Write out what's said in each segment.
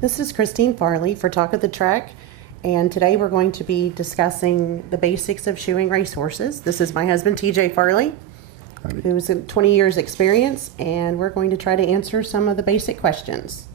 This is Christine Farley for Talk of the Track, and today we're going to be discussing the basics of shoeing racehorses. This is my husband, TJ Farley, who's 20 years experience, and we're going to try to answer some of the basic questions.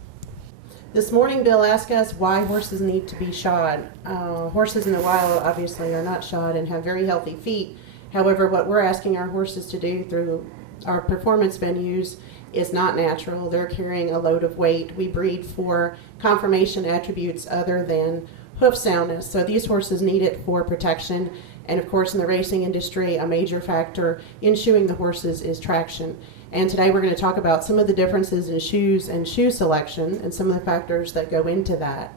This morning, Bill asked us why horses need to be shod. Horses in the wild obviously are not shod and have very healthy feet. However, what we're asking our horses to do through our performance venues is not natural. They're carrying a load of weight. We breed for conformation attributes other than hoof soundness. So these horses need it for protection. And of course, in the racing industry, a major factor in shoeing the horses is traction. And today we're going to talk about some of the differences in shoes and shoe selection and some of the factors that go into that.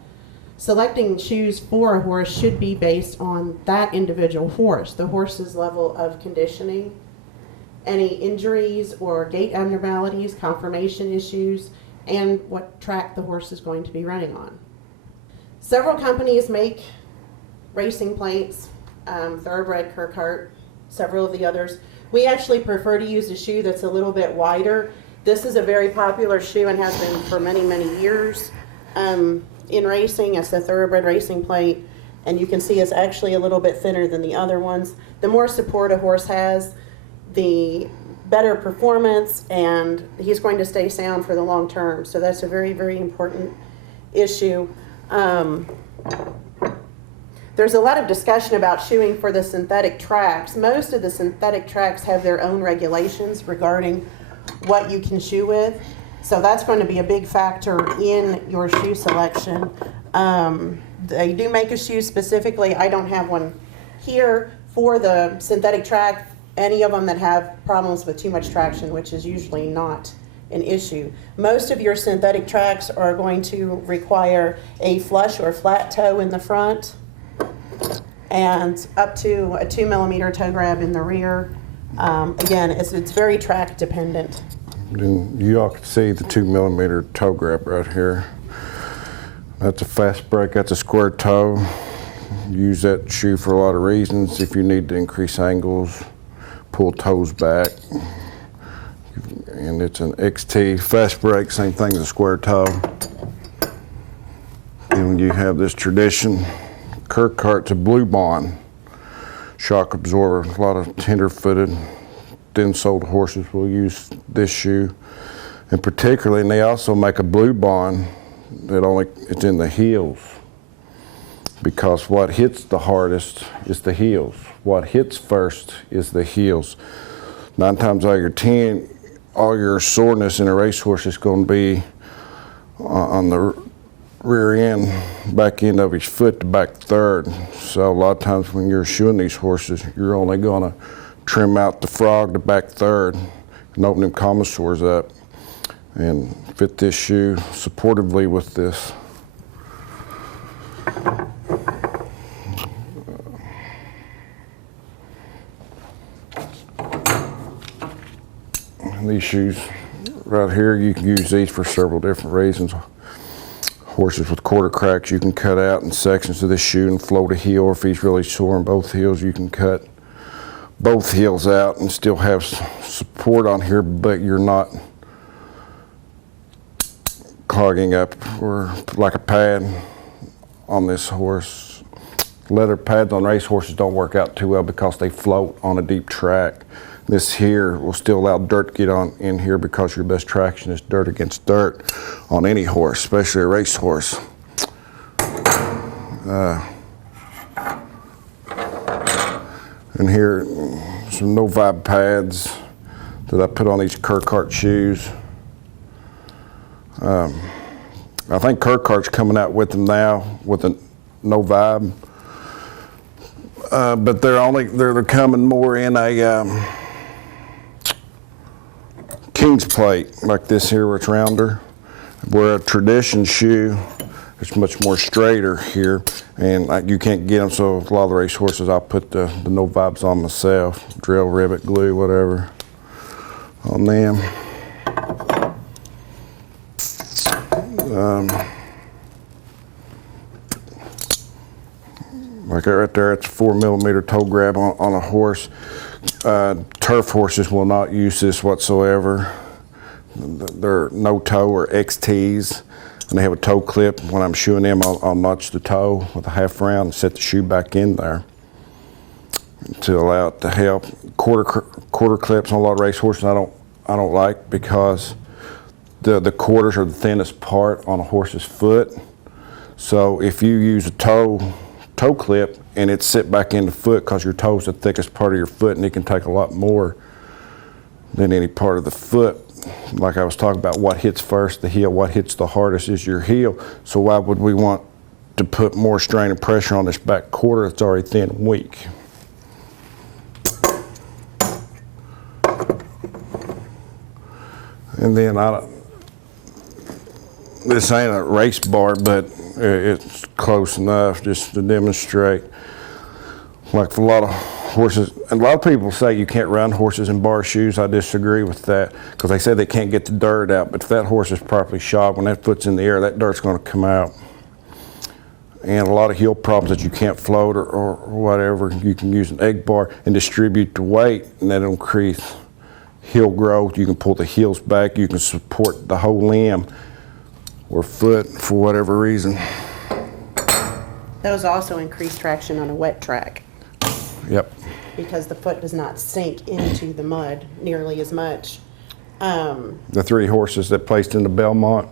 Selecting shoes for a horse should be based on that individual horse, the horse's level of conditioning, any injuries or gait abnormalities, conformation issues, and what track the horse is going to be running on. Several companies make racing plates, Thoroughbred, Kirkhart, several of the others. We actually prefer to use a shoe that's a little bit wider. This is a very popular shoe and has been for many, many years in racing. It's the Thoroughbred racing plate, and you can see it's actually a little bit thinner than the other ones. The more support a horse has, the better performance, and he's going to stay sound for the long term. So that's a very, very important issue. There's a lot of discussion about shoeing for the synthetic tracks. Most of the synthetic tracks have their own regulations regarding what you can shoe with. So that's going to be a big factor in your shoe selection. They do make a shoe specifically. I don't have one here for the synthetic track. Any of them that have problems with too much traction, which is usually not an issue. Most of your synthetic tracks are going to require a flush or flat toe in the front and up to a 2 millimeter toe grab in the rear. Again, it's very track dependent. You all can see the 2 millimeter toe grab right here. That's a fast break, that's a square toe. Use that shoe for a lot of reasons. If you need to increase angles, pull toes back, and it's an XT fast break, same thing as a square toe. And when you have this tradition, Kirkhart's a Blue Bond shock absorber. A lot of tender-footed, thin-soled horses will use this shoe, and particularly, and they also make a Blue Bond that it's in the heels, because what hits the hardest is the heels. What hits first is the heels. 9 times out of your 10, all your soreness in a racehorse is going to be on the rear end, back end of his foot, the back third. So a lot of times when you're shoeing these horses, you're only going to trim out the frog, the back third, and open them commissures up and fit this shoe supportively with this. These shoes right here, you can use these for several different reasons. Horses with quarter cracks, you can cut out in sections of this shoe and float a heel, or if he's really sore in both heels, you can cut both heels out and still have support on here, but you're not clogging up or like a pad on this horse. Leather pads on race horses don't work out too well because they float on a deep track. This here will still allow dirt to get on in here, because your best traction is dirt against dirt on any horse, especially a race horse. And here, some no vibe pads that I put on these Kirkhart shoes. I think Kirkhart's coming out with them now with a no vibe, but they're coming more in a King's plate like this here, where it's rounder. Where a tradition shoe, it's much more straighter here, and you can't get them. So a lot of the race horses, I'll put the no vibes on myself, drill, rivet, glue, whatever on them. Like that right there, it's a 4 millimeter toe grab on a horse. Turf horses will not use this whatsoever. They're no toe or XTs. And they have a toe clip. When I'm shoeing them, I'll notch the toe with a half round and set the shoe back in there to allow it to help. Quarter clips on a lot of race horses I don't like, because the quarters are the thinnest part on a horse's foot. So if you use a toe clip and it's sit back in the foot, because your toe's the thickest part of your foot and it can take a lot more than any part of the foot. Like I was talking about, what hits first, the heel, what hits the hardest is your heel. So why would we want to put more strain and pressure on this back quarter that's already thin and weak? And then this ain't a race bar, but it's close enough just to demonstrate. Like for a lot of horses, and a lot of people say you can't run horses in bar shoes. I disagree with that, because they say they can't get the dirt out, but if that horse is properly shod, when that foot's in the air, that dirt's going to come out. And a lot of heel problems that you can't float or whatever, you can use an egg bar and distribute the weight, and that'll increase heel growth. You can pull the heels back, you can support the whole limb or foot for whatever reason. Those also increase traction on a wet track. Yep. Because the foot does not sink into the mud nearly as much. The 3 horses that placed in the Belmont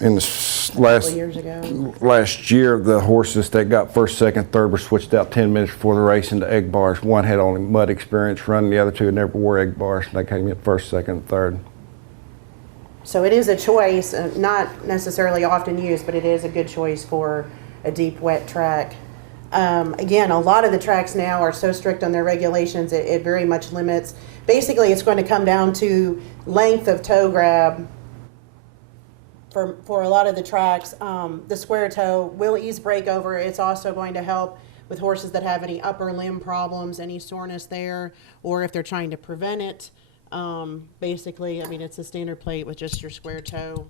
in the Years ago. last year, the horses that got first, second, third were switched out 10 minutes before the race into egg bars. One had only mud experience running, the other 2 had never wore egg bars. They came in first, second, and third. So it is a choice, not necessarily often used, but it is a good choice for a deep wet track. Again, a lot of the tracks now are so strict on their regulations, it very much limits. Basically, it's going to come down to length of toe grab for a lot of the tracks. The square toe will ease breakover. It's also going to help with horses that have any upper limb problems, any soreness there, or if they're trying to prevent it. Basically, I mean, it's a standard plate with just your square toe.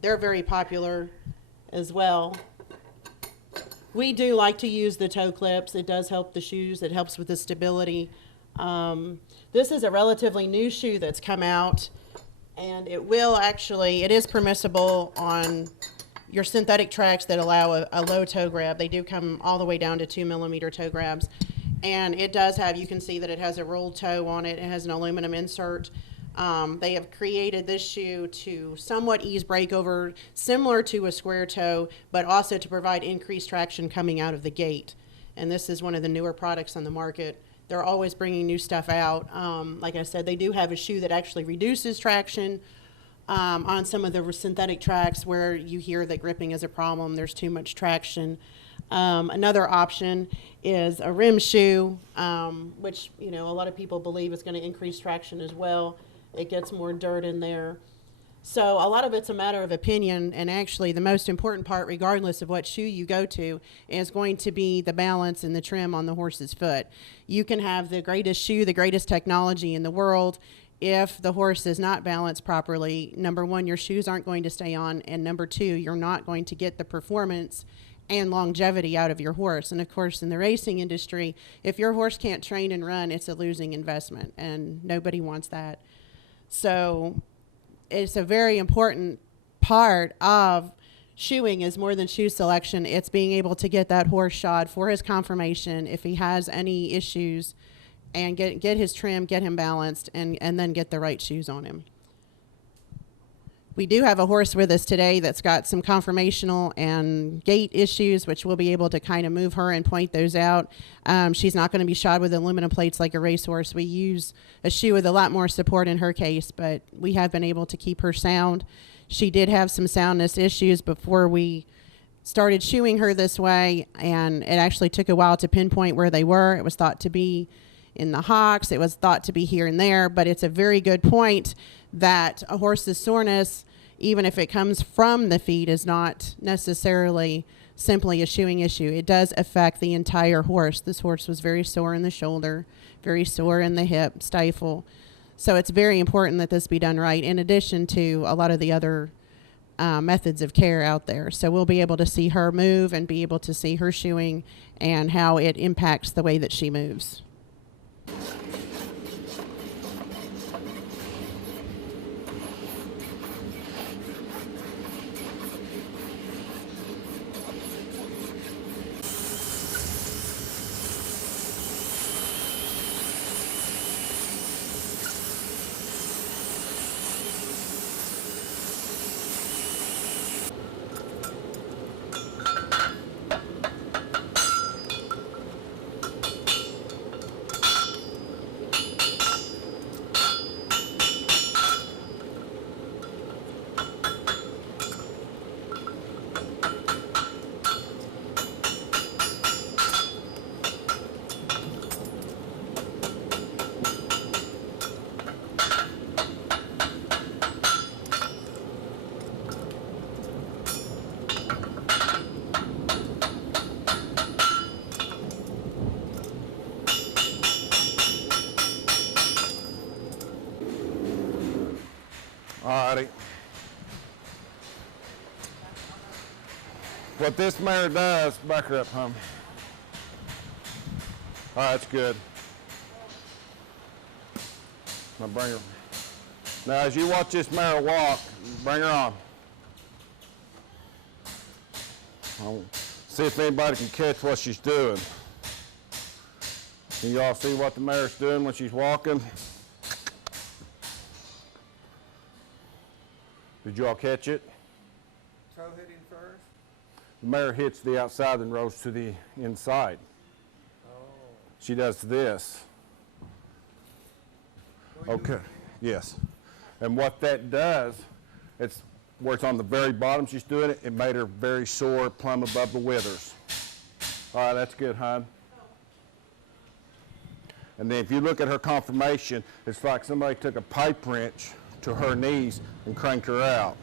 They're very popular as well. We do like to use the toe clips. It does help the shoes. It helps with the stability. This is a relatively new shoe that's come out, and it is permissible on your synthetic tracks that allow a low toe grab. They do come all the way down to 2 millimeter toe grabs. And it does have, you can see that it has a rolled toe on it. It has an aluminum insert. They have created this shoe to somewhat ease breakover, similar to a square toe, but also to provide increased traction coming out of the gait. And this is one of the newer products on the market. They're always bringing new stuff out. Like I said, they do have a shoe that actually reduces traction on some of the synthetic tracks where you hear that gripping is a problem. There's too much traction. Another option is a rim shoe, which, a lot of people believe is going to increase traction as well. It gets more dirt in there. So a lot of it's a matter of opinion, and actually the most important part, regardless of what shoe you go to, is going to be the balance and the trim on the horse's foot. You can have the greatest shoe, the greatest technology in the world. If the horse is not balanced properly, number one, your shoes aren't going to stay on, and number two, you're not going to get the performance and longevity out of your horse. And of course, in the racing industry, if your horse can't train and run, it's a losing investment, and nobody wants that. So it's a very important part of shoeing is more than shoe selection. It's being able to get that horse shod for his conformation if he has any issues, and get his trim, get him balanced, and then get the right shoes on him. We do have a horse with us today that's got some conformational and gait issues, which we'll be able to kind of move her and point those out. She's not going to be shod with aluminum plates like a racehorse. We use a shoe with a lot more support in her case, but we have been able to keep her sound. She did have some soundness issues before we started shoeing her this way, and it actually took a while to pinpoint where they were. It was thought to be in the hocks. It was thought to be here and there, but it's a very good point that a horse's soreness, even if it comes from the feet, is not necessarily simply a shoeing issue. It does affect the entire horse. This horse was very sore in the shoulder, very sore in the hip, stifle. So it's very important that this be done right, in addition to a lot of the other methods of care out there. So we'll be able to see her move and be able to see her shoeing and how it impacts the way that she moves. what this mare does, back her up, hon. All right, that's good. Now bring her. Now as you watch this mare walk, bring her on. I'll see if anybody can catch what she's doing. Can y'all see what the mare's doing when she's walking? Did y'all catch it? Toe hitting first? The mare hits the outside and rolls to the inside. Oh. She does this. Okay, yes. And what that does, it's where it's on the very bottom she's doing it, it made her very sore, plumb above the withers. All right, that's good, hon. And then if you look at her conformation, it's like somebody took a pipe wrench to her knees and cranked her out.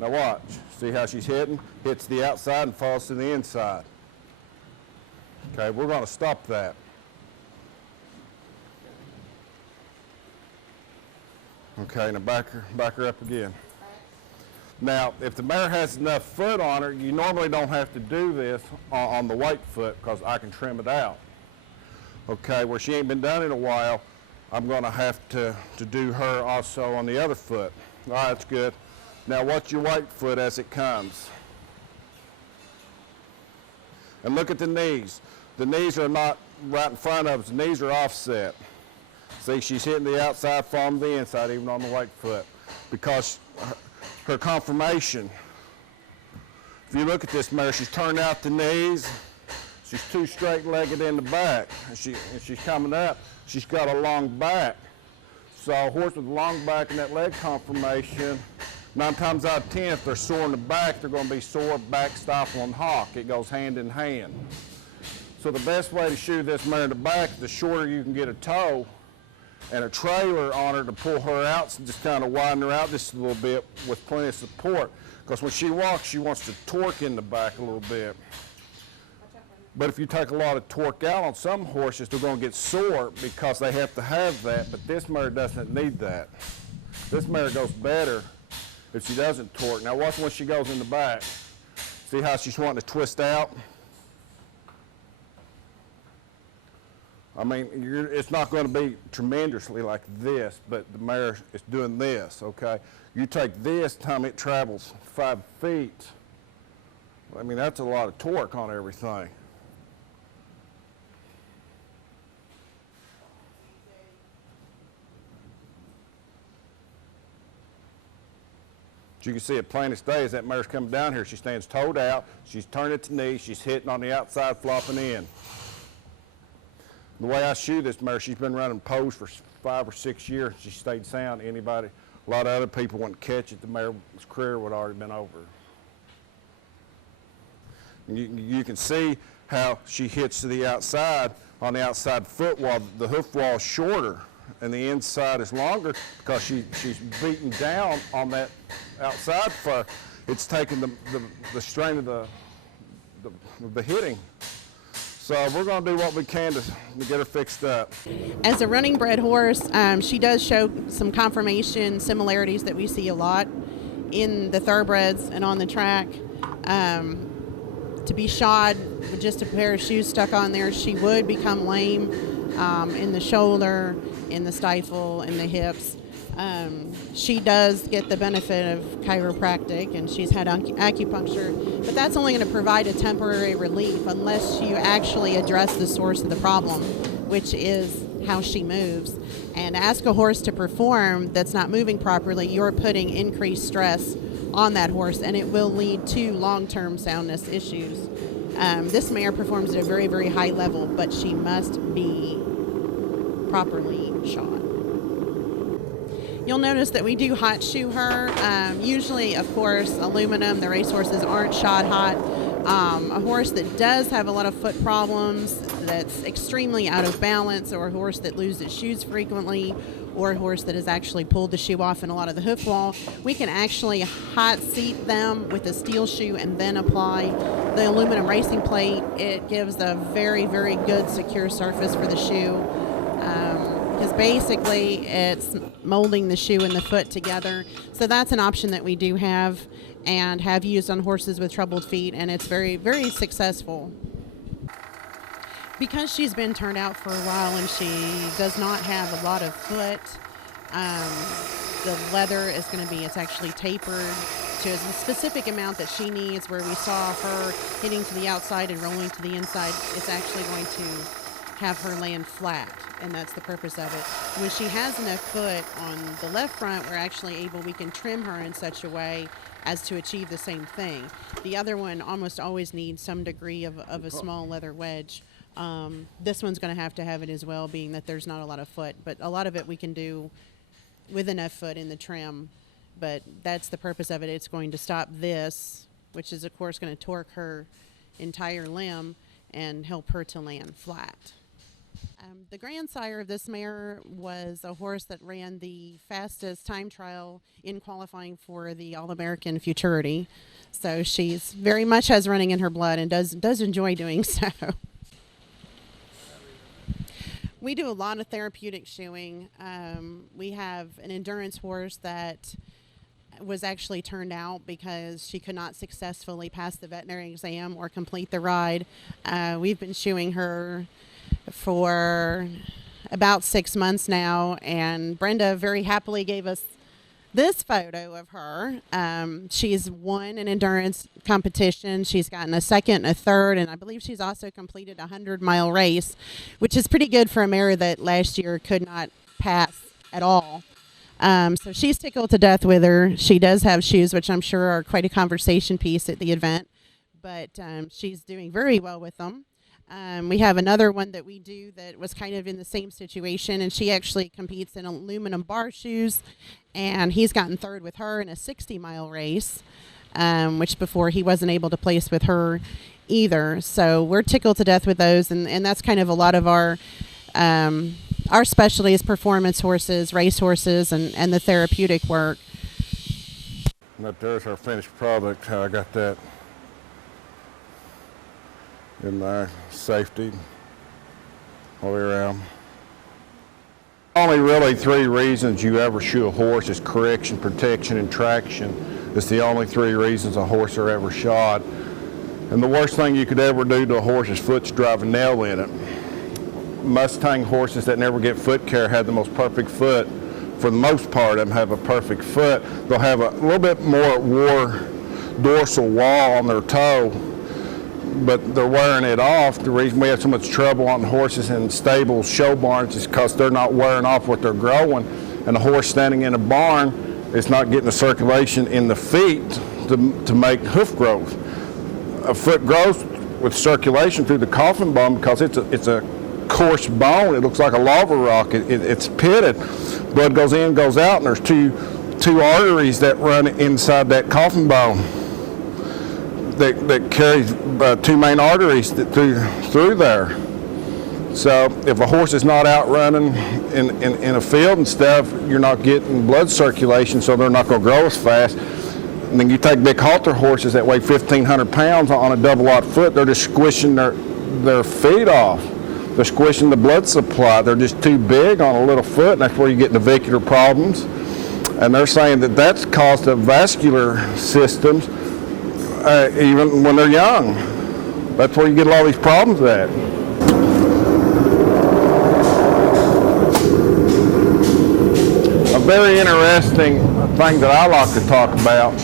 Now watch, see how she's hitting? Hits the outside and falls to the inside. Okay, we're gonna stop that. Okay, now back her up again. Now, if the mare has enough foot on her, you normally don't have to do this on the white foot because I can trim it out. Okay, where she ain't been done in a while, I'm gonna have to do her also on the other foot. All right, that's good. Now watch your white foot as it comes. And look at the knees. The knees are not right in front of us, the knees are offset. See, she's hitting the outside, falling to the inside, even on the white foot, because her conformation. If you look at this mare, she's turned out the knees, she's too straight-legged in the back, and she's coming up, she's got a long back. So a horse with a long back and that leg conformation, 9 times out of 10, if they're sore in the back, they're going to be sore back, stifle, and hock. It goes hand in hand. So the best way to shoe this mare in the back, the shorter you can get a toe, and a trailer on her to pull her out, so just kind of widen her out just a little bit with plenty of support. Because when she walks, she wants to torque in the back a little bit. But if you take a lot of torque out on some horses, they're going to get sore because they have to have that, but this mare doesn't need that. This mare goes better if she doesn't torque. Now watch when she goes in the back. See how she's wanting to twist out? I mean, it's not going to be tremendously like this, but the mare is doing this, okay? You take this time it travels 5 feet. I mean, that's a lot of torque on everything. You can see it plain as day as that mare's coming down here. She stands toed out, she's turning at the knee, she's hitting on the outside, flopping in. The way I shoe this mare, she's been running pose for 5 or 6 years. She stayed sound. A lot of other people wouldn't catch it. The mare's career would have already been over. And you can see how she hits to the outside on the outside foot while the hoof wall is shorter and the inside is longer because she's beating down on that outside fur. It's taking the strain of the hitting. So we're going to do what we can to get her fixed up. As a running bred horse, she does show some conformation similarities that we see a lot in the thoroughbreds and on the track. To be shod with just a pair of shoes stuck on there, she would become lame in the shoulder, in the stifle, in the hips. She does get the benefit of chiropractic, and she's had acupuncture, but that's only going to provide a temporary relief unless you actually address the source of the problem, which is how she moves. And ask a horse to perform that's not moving properly, you're putting increased stress on that horse, and it will lead to long-term soundness issues. This mare performs at a very, very high level, but she must be properly shod. You'll notice that we do hot shoe her. Usually, of course, aluminum, the racehorses aren't shod hot. A horse that does have a lot of foot problems, that's extremely out of balance, or a horse that loses shoes frequently, or a horse that has actually pulled the shoe off in a lot of the hoof wall, we can actually hot seat them with a steel shoe and then apply the aluminum racing plate. It gives a very, very good secure surface for the shoe. Because basically it's molding the shoe and the foot together. So that's an option that we do have. and have used on horses with troubled feet, and it's very, very successful. Because she's been turned out for a while and she does not have a lot of foot, the leather is going to be, it's actually tapered to a specific amount that she needs. Where we saw her hitting to the outside and rolling to the inside, it's actually going to have her land flat, and that's the purpose of it. When she has enough foot on the left front, we can trim her in such a way as to achieve the same thing. The other one almost always needs some degree of a small leather wedge. This one's going to have it as well, being that there's not a lot of foot, but a lot of it we can do with enough foot in the trim. But that's the purpose of it. It's going to stop this, which is of course going to torque her entire limb and help her to land flat. The grandsire of this mare was a horse that ran the fastest time trial in qualifying for the All-American Futurity. So she's very much has running in her blood and does enjoy doing so. We do a lot of therapeutic shoeing. We have an endurance horse that was actually turned out because she could not successfully pass the veterinary exam or complete the ride. We've been shoeing her for about 6 months now, and Brenda very happily gave us this photo of her. She's won an endurance competition. She's gotten a second, a third, and I believe she's also completed a 100-mile race, which is pretty good for a mare that last year could not pass at all. So she's tickled to death with her. She does have shoes, which I'm sure are quite a conversation piece at the event, but she's doing very well with them. We have another one that we do that was kind of in the same situation, and she actually competes in aluminum bar shoes, and he's gotten third with her in a 60-mile race, which before he wasn't able to place with her either. So we're tickled to death with those, and that's kind of a lot of our specialty is performance horses, race horses, and the therapeutic work. And up there's our finished product, how I got that in there, safety all the way around. Only really 3 reasons you ever shoe a horse is correction, protection, and traction. It's the only 3 reasons a horse are ever shod. And the worst thing you could ever do to a horse's foot is drive a nail in it. Mustang horses that never get foot care have the most perfect foot. For the most part, them have a perfect foot. They'll have a little bit more wore dorsal wall on their toe, but they're wearing it off. The reason we have so much trouble on horses in stables, show barns, is because they're not wearing off what they're growing. And a horse standing in a barn is not getting the circulation in the feet to make hoof growth. A foot grows with circulation through the coffin bone because it's a coarse bone. It looks like a lava rock. It's pitted. Blood goes in, goes out, and there's two arteries that run inside that coffin bone that carry 2 main arteries through there. So if a horse is not out running in a field and stuff, you're not getting blood circulation, so they're not going to grow as fast. And then you take big halter horses that weigh 1,500 pounds on a double-aught foot, they're just squishing their feet off. They're squishing the blood supply. They're just too big on a little foot, and that's where you get navicular problems. And they're saying that that's caused the vascular systems even when they're young. That's where you get a lot of these problems at. A very interesting thing that I like to talk about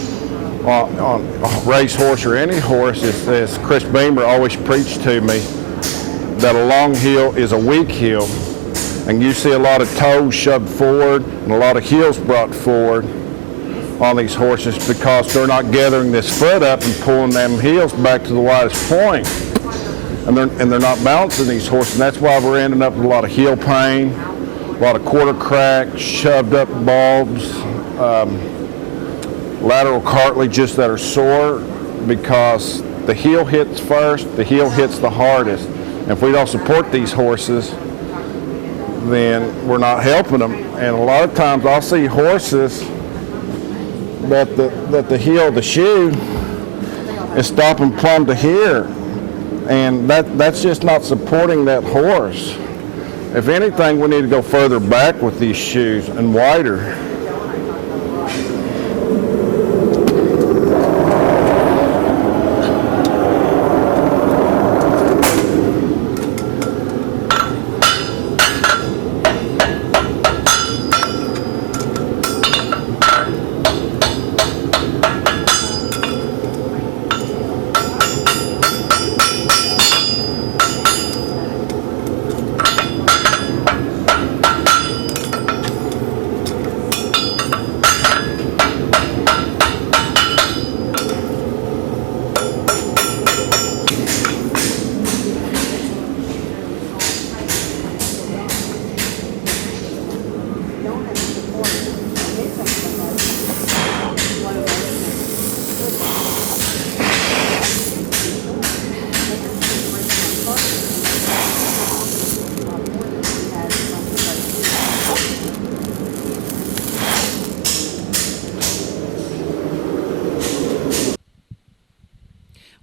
on a racehorse or any horse is this. Chris Beamer always preached to me that a long heel is a weak heel, and you see a lot of toes shoved forward and a lot of heels brought forward on these horses because they're not gathering this foot up and pulling them heels back to the widest point, and they're not balancing these horses, and that's why we're ending up with a lot of heel pain, a lot of quarter cracks, shoved up bulbs, lateral cartilages that are sore because the heel hits first, the heel hits the hardest. And if we don't support these horses, then we're not helping them. And a lot of times I'll see horses that the heel of the shoe is stopping plumb to here. And that's just not supporting that horse. If anything, we need to go further back with these shoes and wider.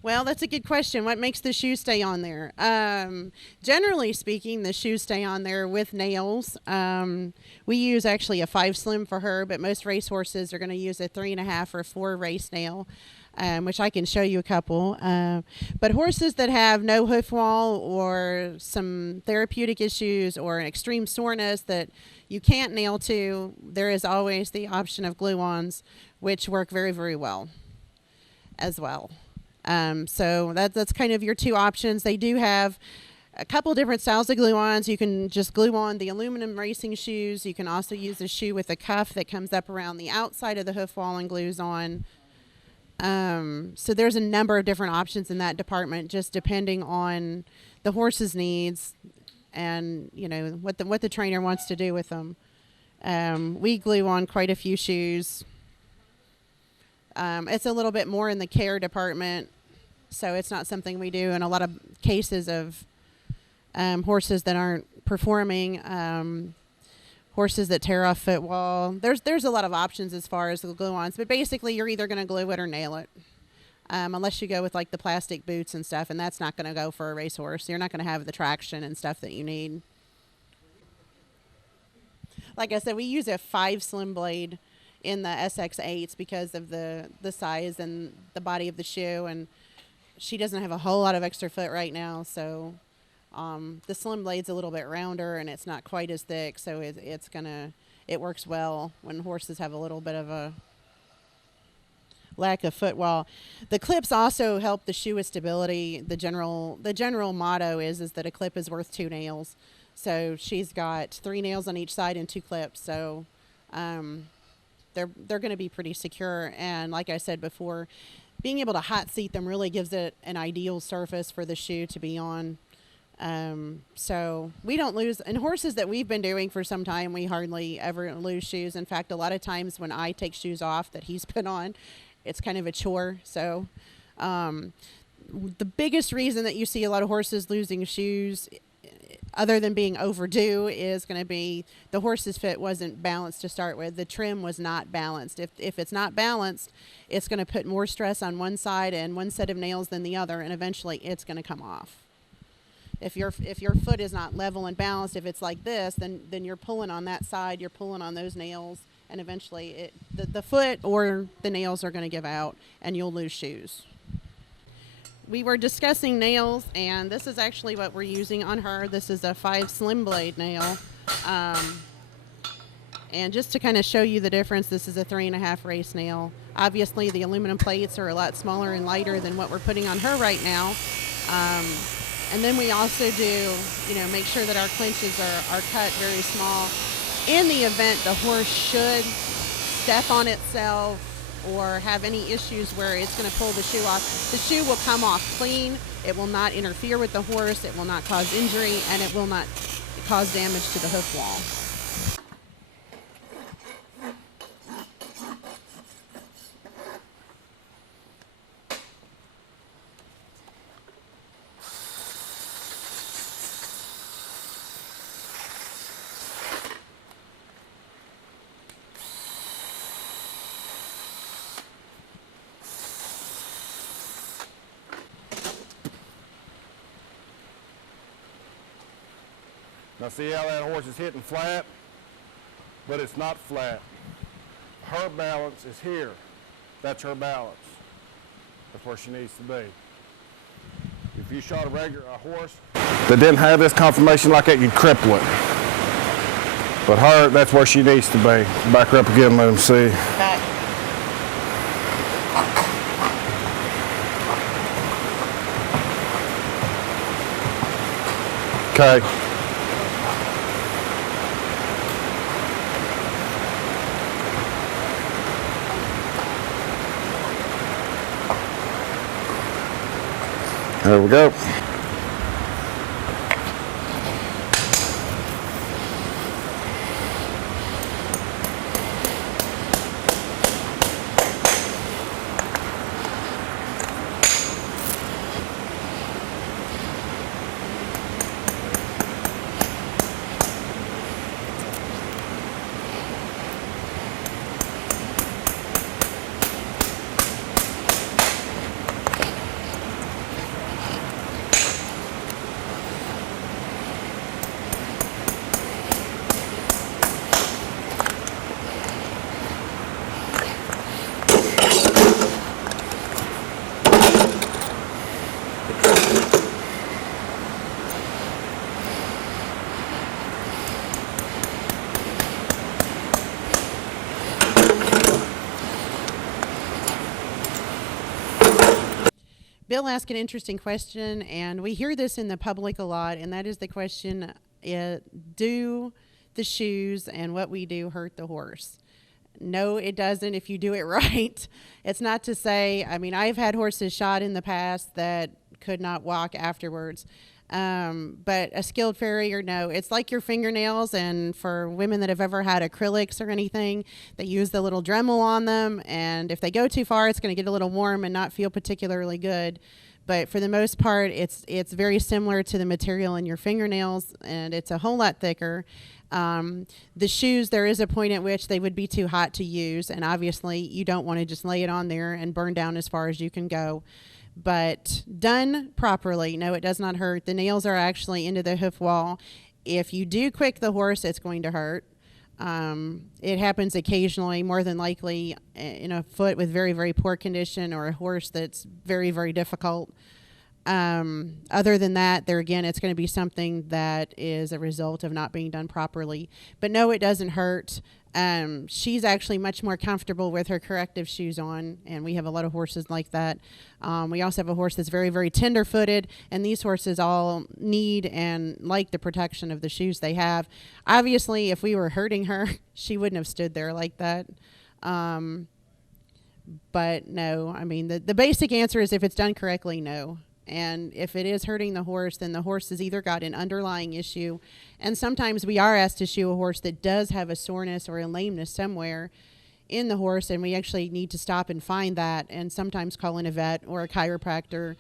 Well, that's a good question. What makes the shoe stay on there? Generally speaking, the shoes stay on there with nails. We use actually a 5 slim for her, but most racehorses are going to use a 3.5 or 4 race nail, which I can show you a couple. But horses that have no hoof wall or some therapeutic issues or an extreme soreness that you can't nail to, there is always the option of glue-ons, which work very, very well as well. So that's kind of your two options. They do have a couple different styles of glue-ons. You can just glue on the aluminum racing shoes. You can also use a shoe with a cuff that comes up around the outside of the hoof wall and glues on. So there's a number of different options in that department, just depending on the horse's needs and what the trainer wants to do with them. We glue on quite a few shoes. It's a little bit more in the care department, so it's not something we do in a lot of cases of horses that aren't performing, horses that tear off foot wall. There's a lot of options as far as the glue-ons, but basically you're either going to glue it or nail it, unless you go with like the plastic boots and stuff, and that's not going to go for a racehorse. You're not going to have the traction and stuff that you need. Like I said, we use a 5 slim blade in the SX8s because of the size and the body of the shoe, and she doesn't have a whole lot of extra foot right now, so the slim blade's a little bit rounder and it's not quite as thick, so it works well when horses have a little bit of a lack of footwall. The clips also help the shoe with stability. The general motto is that a clip is worth 2 nails, so she's got 3 nails on each side and 2 clips, so they're going to be pretty secure. And like I said before, being able to hot seat them really gives it an ideal surface for the shoe to be on. So we don't lose. In horses that we've been doing for some time, we hardly ever lose shoes. In fact, a lot of times when I take shoes off that he's put on, it's kind of a chore. So the biggest reason that you see a lot of horses losing shoes, other than being overdue, is going to be the horse's foot wasn't balanced to start with. The trim was not balanced. If it's not balanced, it's going to put more stress on one side and one set of nails than the other, and eventually it's going to come off. If your foot is not level and balanced, if it's like this, then you're pulling on that side, you're pulling on those nails, and eventually the foot or the nails are going to give out, and you'll lose shoes. We were discussing nails, and this is actually what we're using on her. This is a 5 slim blade nail. And just to kind of show you the difference, this is a 3.5 race nail. Obviously, the aluminum plates are a lot smaller and lighter than what we're putting on her right now. And then we also do, make sure that our clinches are cut very small. In the event the horse should step on itself or have any issues where it's going to pull the shoe off, the shoe will come off clean. It will not interfere with the horse. It will not cause injury, and it will not cause damage to the hoof wall. Now see how that horse is hitting flat? But it's not flat. Her balance is here. That's her balance. That's where she needs to be. If you shot a horse that didn't have this conformation like that, you'd cripple it. But her, that's where she needs to be. Back her up again, let them see. Back. Okay. There we go. Bill asked an interesting question, and we hear this in the public a lot, and that is the question, do the shoes and what we do hurt the horse? No, it doesn't if you do it right. It's not to say, I mean, I've had horses shot in the past that could not walk afterwards. But a skilled farrier, no. It's like your fingernails, and for women that have ever had acrylics or anything, they use the little Dremel on them, and if they go too far, it's going to get a little warm and not feel particularly good. But for the most part, it's very similar to the material in your fingernails, and it's a whole lot thicker. The shoes, there is a point at which they would be too hot to use, and obviously you don't want to just lay it on there and burn down as far as you can go. But done properly, no, it does not hurt. The nails are actually into the hoof wall. If you do quick the horse, it's going to hurt. It happens occasionally, more than likely in a foot with very, very poor condition, or a horse that's very, very difficult. Other than that, there again, it's going to be something that is a result of not being done properly. But no, it doesn't hurt. She's actually much more comfortable with her corrective shoes on, and we have a lot of horses like that. We also have a horse that's very, very tender-footed, and these horses all need and like the protection of the shoes they have. Obviously, if we were hurting her, she wouldn't have stood there like that. But no, I mean, the basic answer is if it's done correctly, no. And if it is hurting the horse, then the horse has either got an underlying issue, and sometimes we are asked to shoe a horse that does have a soreness or a lameness somewhere in the horse, and we actually need to stop and find that, and sometimes call in a vet or a chiropractor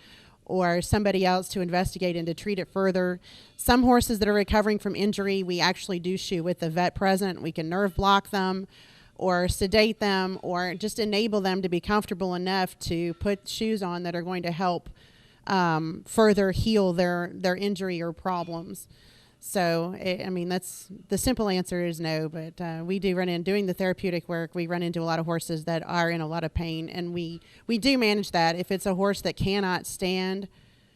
or somebody else to investigate and to treat it further. Some horses that are recovering from injury, we actually do shoe with the vet present. We can nerve block them or sedate them or just enable them to be comfortable enough to put shoes on that are going to help further heal their injury or problems. So, I mean, that's the simple answer is no, but we do run in, doing the therapeutic work, we run into a lot of horses that are in a lot of pain, and we do manage that. If it's a horse that cannot stand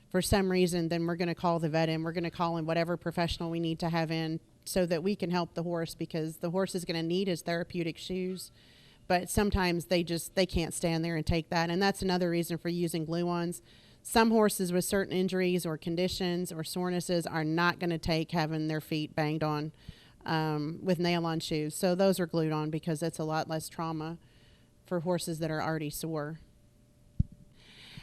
for some reason, then we're going to call the vet in. We're going to call in whatever professional we need to have in so that we can help the horse, because the horse is going to need his therapeutic shoes. But sometimes they can't stand there and take that, and that's another reason for using glue-ons. Some horses with certain injuries or conditions or sorenesses are not going to take having their feet banged on with nail-on shoes. So those are glued on because it's a lot less trauma for horses that are already sore.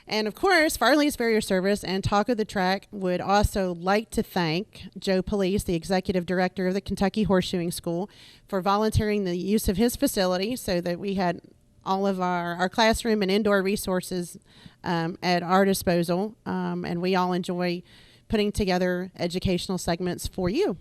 And of course, Farley's Farrier Service and Talk of the Track would also like to thank Joe Police, the executive director of the Kentucky Horseshoeing School, for volunteering the use of his facility so that we had all of our classroom and indoor resources at our disposal, and we all enjoy putting together educational segments for you.